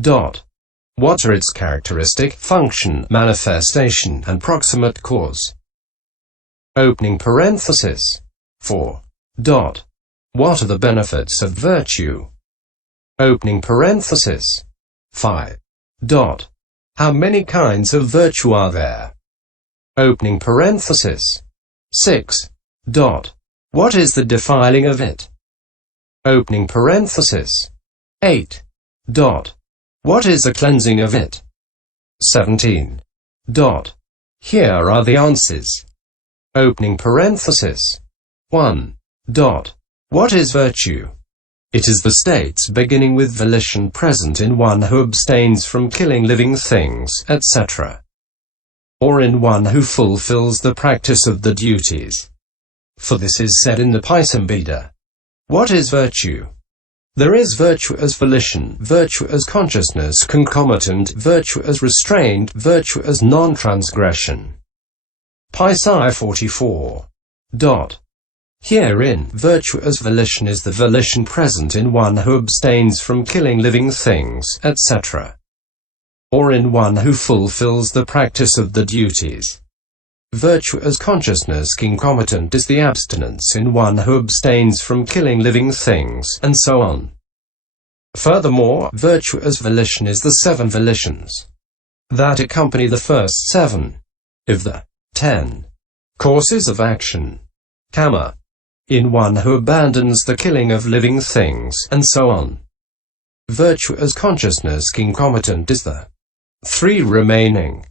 Dot. What are its characteristic, function, manifestation, and proximate cause? Opening parenthesis. 4. Dot. What are the benefits of virtue? Opening parenthesis. 5. Dot. How many kinds of virtue are there? Opening parenthesis. 6. Dot. What is the defiling of it? Opening parenthesis. 8. Dot. What is the cleansing of it? 17. Dot. Here are the answers. Opening parenthesis. 1. Dot. What is virtue? It is the states beginning with volition present in one who abstains from killing living things, etc., or in one who fulfills the practice of the duties. For this is said in the Pisambheda. What is virtue? There is virtue as volition, virtue as consciousness concomitant, virtue as restraint, virtue as non-transgression. Pisi 44. Dot. Herein, virtue as volition is the volition present in one who abstains from killing living things, etc., or in one who fulfills the practice of the duties. Virtue as consciousness concomitant is the abstinence in one who abstains from killing living things, and so on. Furthermore, virtue as volition is the 7 volitions that accompany the first 7 of the 10 courses of action, kama, in one who abandons the killing of living things, and so on. Virtue as consciousness concomitant is the 3 remaining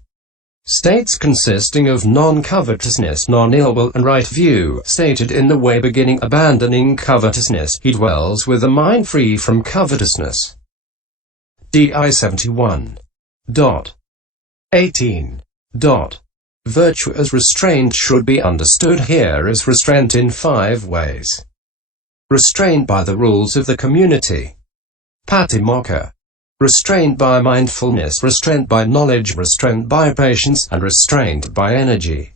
states consisting of non-covetousness, non-ill will, and right view, stated in the way beginning abandoning covetousness, he dwells with a mind free from covetousness. DI 71. Dot. 18. Dot. Virtue as restraint should be understood here as restraint in 5 ways. Restraint by the rules of the community. Patimokkha. Restraint by mindfulness, restraint by knowledge, restraint by patience, and restraint by energy.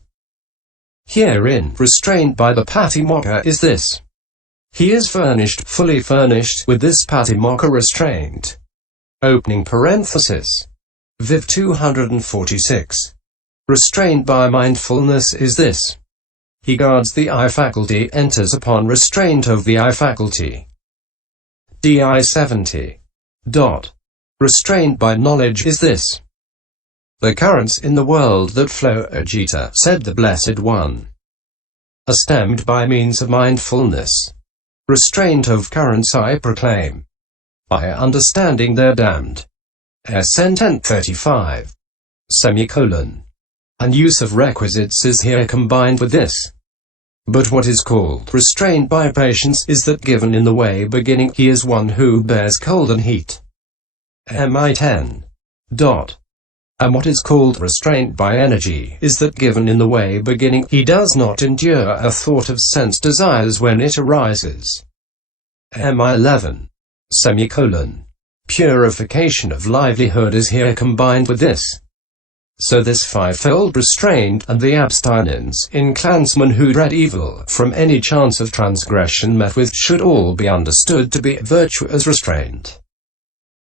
Herein, restraint by the patimokkha is this. He is furnished, fully furnished, with this patimokkha restraint. Opening parenthesis. Viv 246. Restraint by mindfulness is this. He guards the eye faculty, enters upon restraint of the eye faculty. DI 70. Dot. Restraint by knowledge is this. The currents in the world that flow, Ajita, said the Blessed One, are stemmed by means of mindfulness. Restraint of currents I proclaim. By understanding they're damned. Sentent 35. Semicolon. And use of requisites is here combined with this. But what is called restraint by patience is that given in the way beginning he is one who bears cold and heat. MI 10. Dot. And what is called restraint by energy is that given in the way beginning he does not endure a thought of sense desires when it arises. MI 11. Semicolon. Purification of livelihood is here combined with this. So this 5-fold restraint, and the abstinence in clansmen who dread evil from any chance of transgression met with, should all be understood to be virtue as restraint.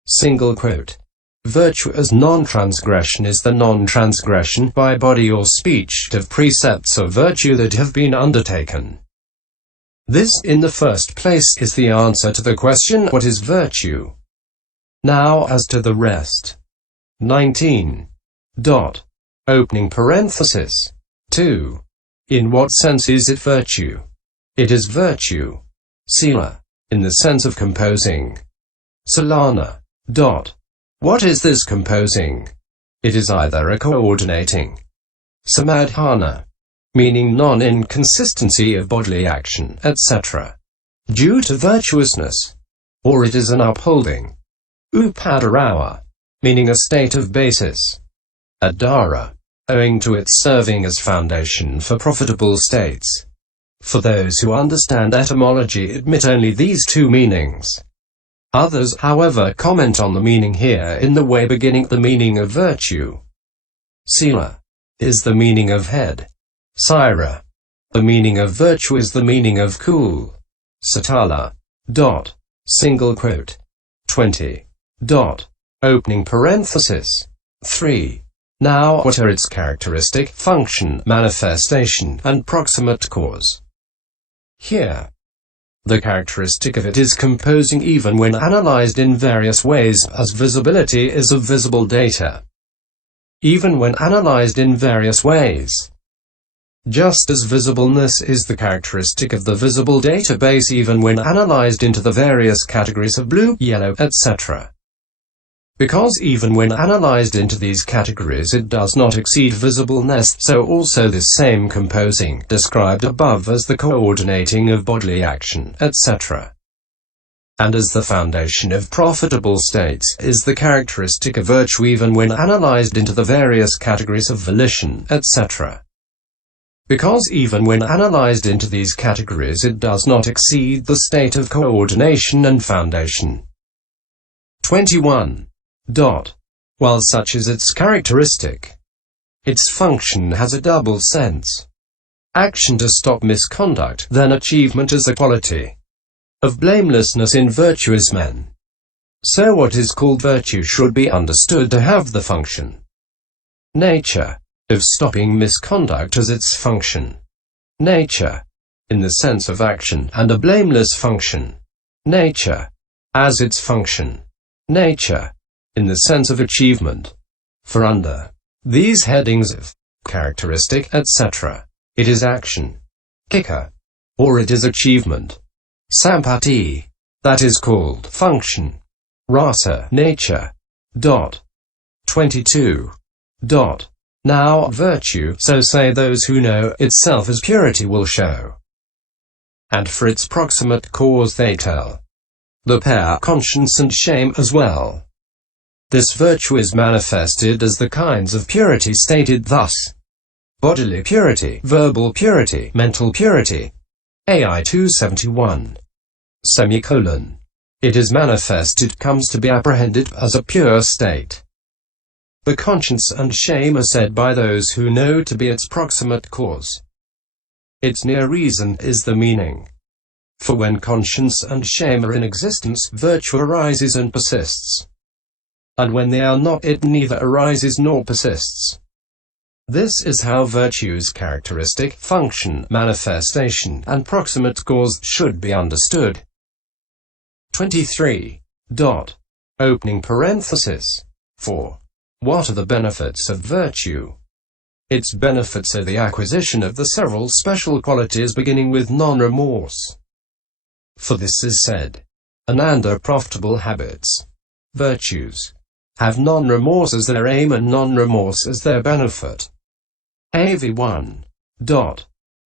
Single quote. Virtue as non-transgression is the non-transgression by body or speech of precepts of virtue that have been undertaken. This, in the first place, is the answer to the question, what is virtue? Now as to the rest. 19. Dot. Opening parenthesis. 2. In what sense is it virtue? It is virtue. Sìla. In the sense of composing. Sìlana. Dot. What is this composing? It is either a coordinating. Samadhana. Meaning non-inconsistency of bodily action, etc., due to virtuousness. Or it is an upholding. Upadharaoa. Meaning a state of basis. Adhara. Owing to its serving as foundation for profitable states. For those who understand etymology admit only these 2 meanings. Others, however, comment on the meaning here in the way beginning the meaning of virtue. Sìla is the meaning of head. Sira. The meaning of virtue is the meaning of cool. Sìtala. Dot. Single quote. 20. Dot. Opening parenthesis. 3. Now what are its characteristic, function, manifestation, and proximate cause? Here, the characteristic of it is composing even when analyzed in various ways, as visibility is of visible data. Even when analyzed in various ways. Just as visibleness is the characteristic of the visible database even when analyzed into the various categories of blue, yellow, etc. Because even when analyzed into these categories it does not exceed visibleness, so also this same composing, described above as the coordinating of bodily action, etc. And as the foundation of profitable states, is the characteristic of virtue even when analyzed into the various categories of volition, etc. Because even when analyzed into these categories it does not exceed the state of coordination and foundation. 21. While such is its characteristic, its function has a double sense. Action to stop misconduct, then achievement as a quality of blamelessness in virtuous men. So what is called virtue should be understood to have the function, nature, of stopping misconduct as its function, nature, in the sense of action, and a blameless function, nature, as its function, nature, in the sense of achievement. For under these headings of characteristic, etc., it is action, kika, or it is achievement, sampatti, that is called function, rasa, nature. 22. Now virtue, so say those who know itself as purity, will show. And for its proximate cause they tell the pair conscience and shame as well. This virtue is manifested as the kinds of purity stated thus: bodily purity, verbal purity, mental purity. AI 271. It is manifested, comes to be apprehended as a pure state. The conscience and shame are said by those who know to be its proximate cause. Its near reason is the meaning. For when conscience and shame are in existence, virtue arises and persists. And when they are not, it neither arises nor persists. This is how virtue's characteristic, function, manifestation, and proximate cause should be understood. 23. Opening parenthesis. 4. What are the benefits of virtue? Its benefits are the acquisition of the several special qualities beginning with non-remorse. For this is said, Ananda profitable habits, virtues, have non-remorse as their aim and non-remorse as their benefit. AV1.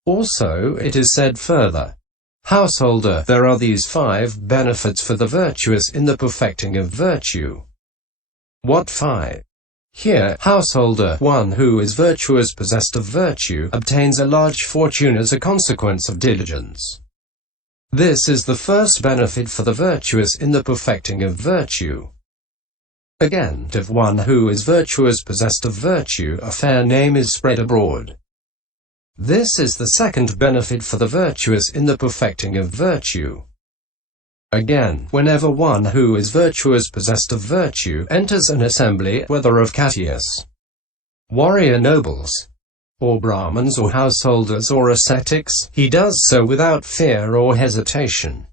Also it is said further, Householder, there are these 5 benefits for the virtuous in the perfecting of virtue. What 5? Here, householder, one who is virtuous, possessed of virtue, obtains a large fortune as a consequence of diligence. This is the first benefit for the virtuous in the perfecting of virtue. Again, if one who is virtuous, possessed of virtue, a fair name is spread abroad. This is the second benefit for the virtuous in the perfecting of virtue. Again, whenever one who is virtuous, possessed of virtue, enters an assembly, whether of courtiers, warrior nobles, or Brahmins or householders or ascetics, he does so without fear or hesitation.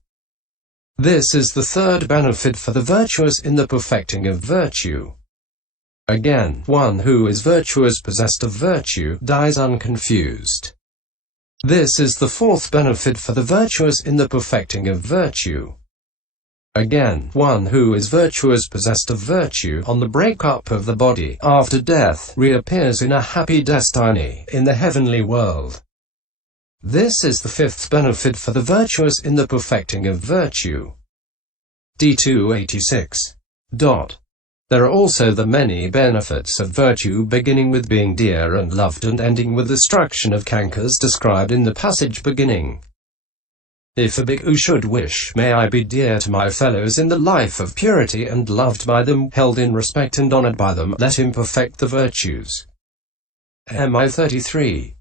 This is the third benefit for the virtuous in the perfecting of virtue. Again, one who is virtuous, possessed of virtue, dies unconfused. This is the fourth benefit for the virtuous in the perfecting of virtue. Again, one who is virtuous, possessed of virtue, on the break-up of the body, after death, reappears in a happy destiny, in the heavenly world. This is the fifth benefit for the virtuous in the perfecting of virtue. D286. There are also the many benefits of virtue, beginning with being dear and loved and ending with destruction of cankers described in the passage beginning. If a bhikkhu should wish, may I be dear to my fellows in the life of purity and loved by them, held in respect and honored by them, let him perfect the virtues. MI 33.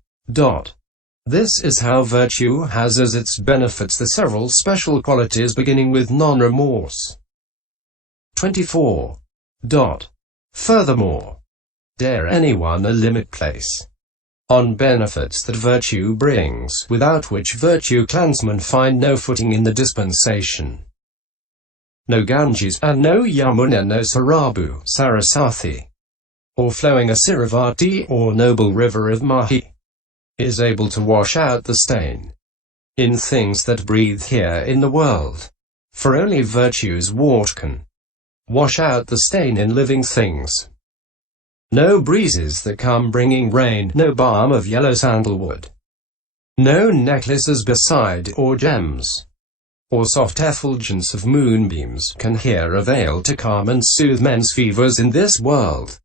This is how virtue has as its benefits the several special qualities beginning with non-remorse. 24. Furthermore, dare anyone a limit place on benefits that virtue brings, without which virtue clansmen find no footing in the dispensation. No Ganges and no Yamuna, no Sarabu, Saraswati, or flowing Asiravati or noble river of Mahi, is able to wash out the stain in things that breathe here in the world. For only virtue's water can wash out the stain in living things. No breezes that come bringing rain, no balm of yellow sandalwood, no necklaces beside or gems, or soft effulgence of moonbeams can here avail to calm and soothe men's fevers in this world.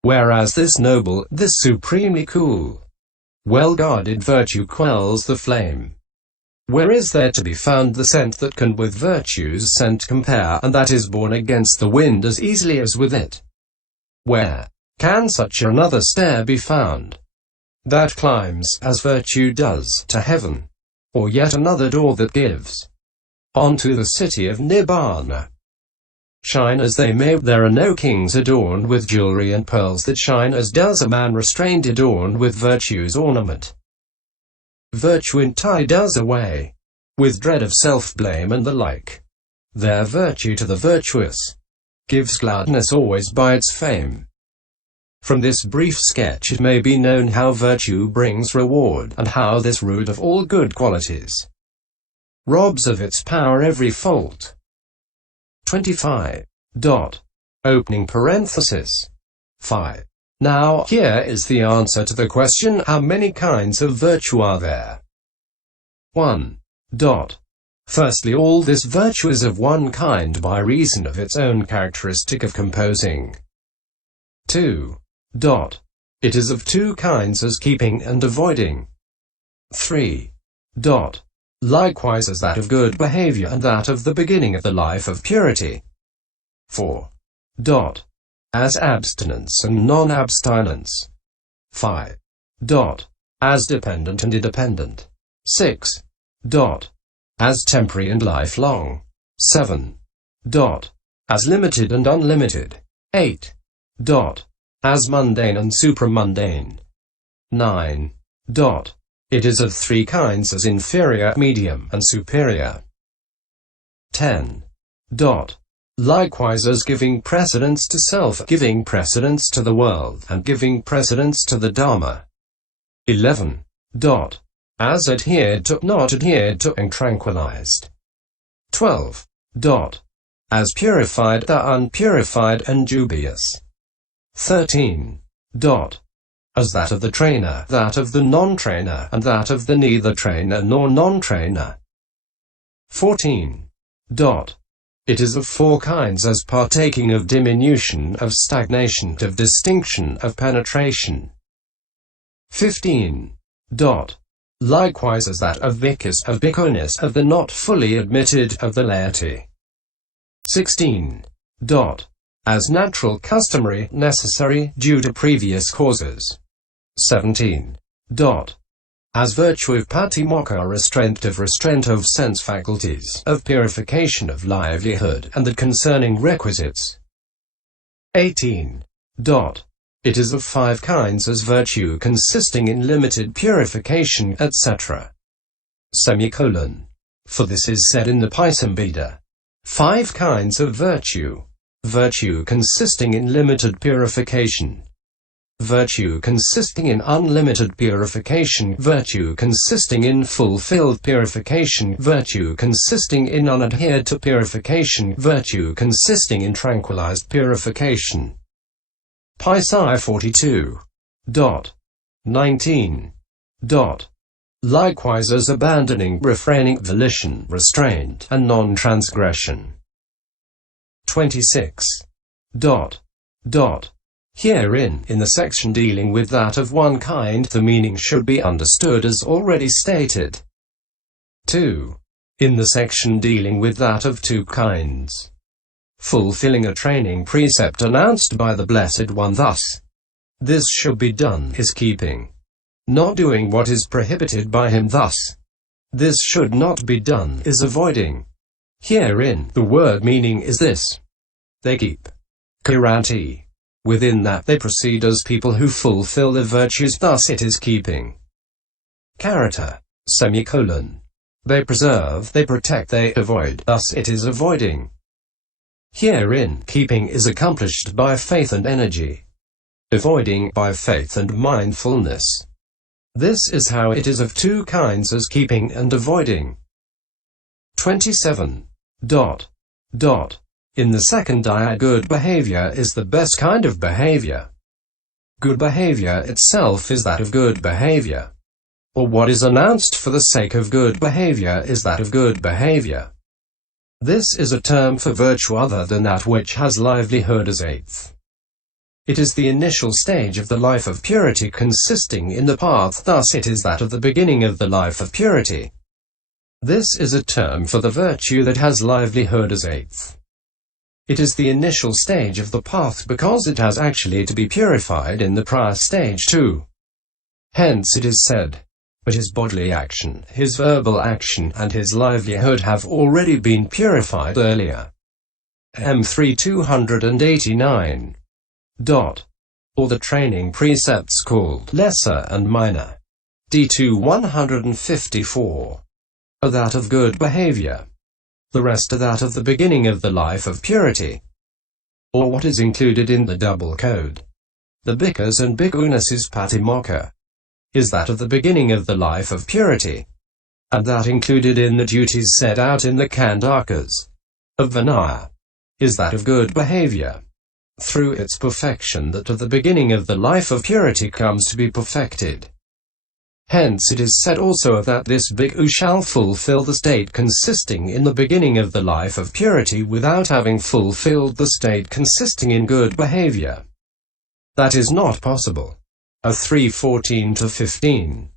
Whereas this noble, this supremely cool, well-guarded virtue quells the flame. Where is there to be found the scent that can with virtue's scent compare, and that is borne against the wind as easily as with it? Where can such another stair be found that climbs, as virtue does, to heaven? Or yet another door that gives onto the city of Nibbana? Shine as they may, there are no kings adorned with jewelry and pearls that shine as does a man restrained adorned with virtue's ornament. Virtue in tie does away with dread of self-blame and the like. Their virtue to the virtuous gives gladness always by its fame. From this brief sketch it may be known how virtue brings reward, and how this root of all good qualities robs of its power every fault. 25. Opening parenthesis. 5. Now, here is the answer to the question, how many kinds of virtue are there? 1. Firstly, all this virtue is of one kind by reason of its own characteristic of composing. 2. It is of two kinds as keeping and avoiding. 3. Likewise as that of good behavior and that of the beginning of the life of purity. 4. As abstinence and non-abstinence. 5. As dependent and independent. 6. As temporary and lifelong. 7. As limited and unlimited. 8. As mundane and supramundane. 9. It is of three kinds as inferior, medium, and superior. 10. Likewise as giving precedence to self, giving precedence to the world, and giving precedence to the Dharma. 11. As adhered to, not adhered to, and tranquilized. 12. As purified, the unpurified, and dubious. 13. As that of the trainer, that of the non-trainer, and that of the neither trainer nor non-trainer. 14. It is of four kinds as partaking of diminution, of stagnation, of distinction, of penetration. 15. Likewise as that of bhikkhus, of bhikkhunis, of the not fully admitted, of the laity. 16. As natural, customary, necessary, due to previous causes. 17. As virtue of patimokkha, restraint of sense faculties, of purification of livelihood, and the concerning requisites. 18. It is of five kinds as virtue consisting in limited purification, etc. For this is said in the Paisambhida. 5 kinds of virtue. Virtue consisting in limited purification. Virtue consisting in unlimited purification. Virtue consisting in fulfilled purification. Virtue consisting in unadhered to purification. Virtue consisting in tranquilized purification. Paisai 42. 19. Likewise as abandoning, refraining, volition, restraint, and non-transgression. 26. Herein, in the section dealing with that of one kind, the meaning should be understood as already stated. 2. In the section dealing with that of two kinds, fulfilling a training precept announced by the Blessed One thus: this should be done, is keeping. Not doing what is prohibited by him thus: this should not be done, is avoiding. Herein, the word meaning is this: they keep Kirati. Within that they proceed as people who fulfill the virtues, thus it is keeping. Karata. They preserve, they protect, they avoid, thus it is avoiding. Herein, keeping is accomplished by faith and energy. Avoiding by faith and mindfulness. This is how it is of two kinds as keeping and avoiding. 27. In the second dyad, good behavior is the best kind of behavior. Good behavior itself is that of good behavior. Or what is announced for the sake of good behavior is that of good behavior. This is a term for virtue other than that which has livelihood as eighth. It is the initial stage of the life of purity consisting in the path, thus it is that of the beginning of the life of purity. This is a term for the virtue that has livelihood as eighth. It is the initial stage of the path because it has actually to be purified in the prior stage too. Hence it is said, but his bodily action, his verbal action, and his livelihood have already been purified earlier. M3 289. Or the training precepts called lesser and minor. D2 154. Are that of good behavior. The rest are that of the beginning of the life of purity. Or what is included in the double code. The bhikkhus and bhikkhunisses patimokkha. Is that of the beginning of the life of purity. And that included in the duties set out in the kandakas of Vinaya. Is that of good behavior. Through its perfection that of the beginning of the life of purity comes to be perfected. Hence it is said also that this bhikkhu shall fulfill the state consisting in the beginning of the life of purity without having fulfilled the state consisting in good behavior. That is not possible. A 3:14-15.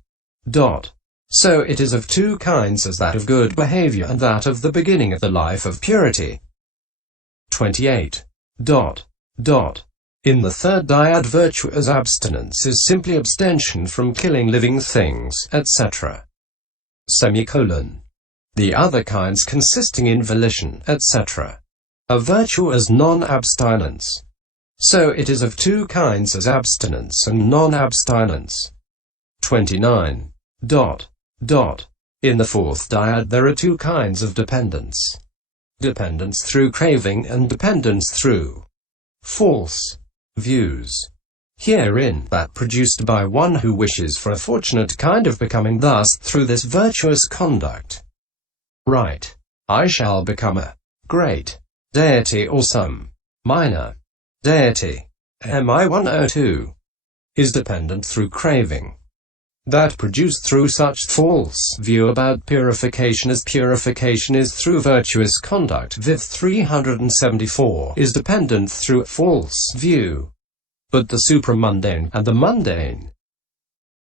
So it is of two kinds as that of good behavior and that of the beginning of the life of purity. 28. In the third dyad, virtue as abstinence is simply abstention from killing living things, etc. The other kinds consisting in volition, etc. are virtue as non-abstinence. So it is of two kinds as abstinence and non-abstinence. 29. In the fourth dyad there are two kinds of dependence. Dependence through craving and dependence through false views. Herein, that produced by one who wishes for a fortunate kind of becoming, thus, through this virtuous conduct. Right. I shall become a great deity or some minor deity. MI 102 is dependent through craving. That produced through such false view about purification as purification is through virtuous conduct. Viv 374 is dependent through false view. But the supramundane and the mundane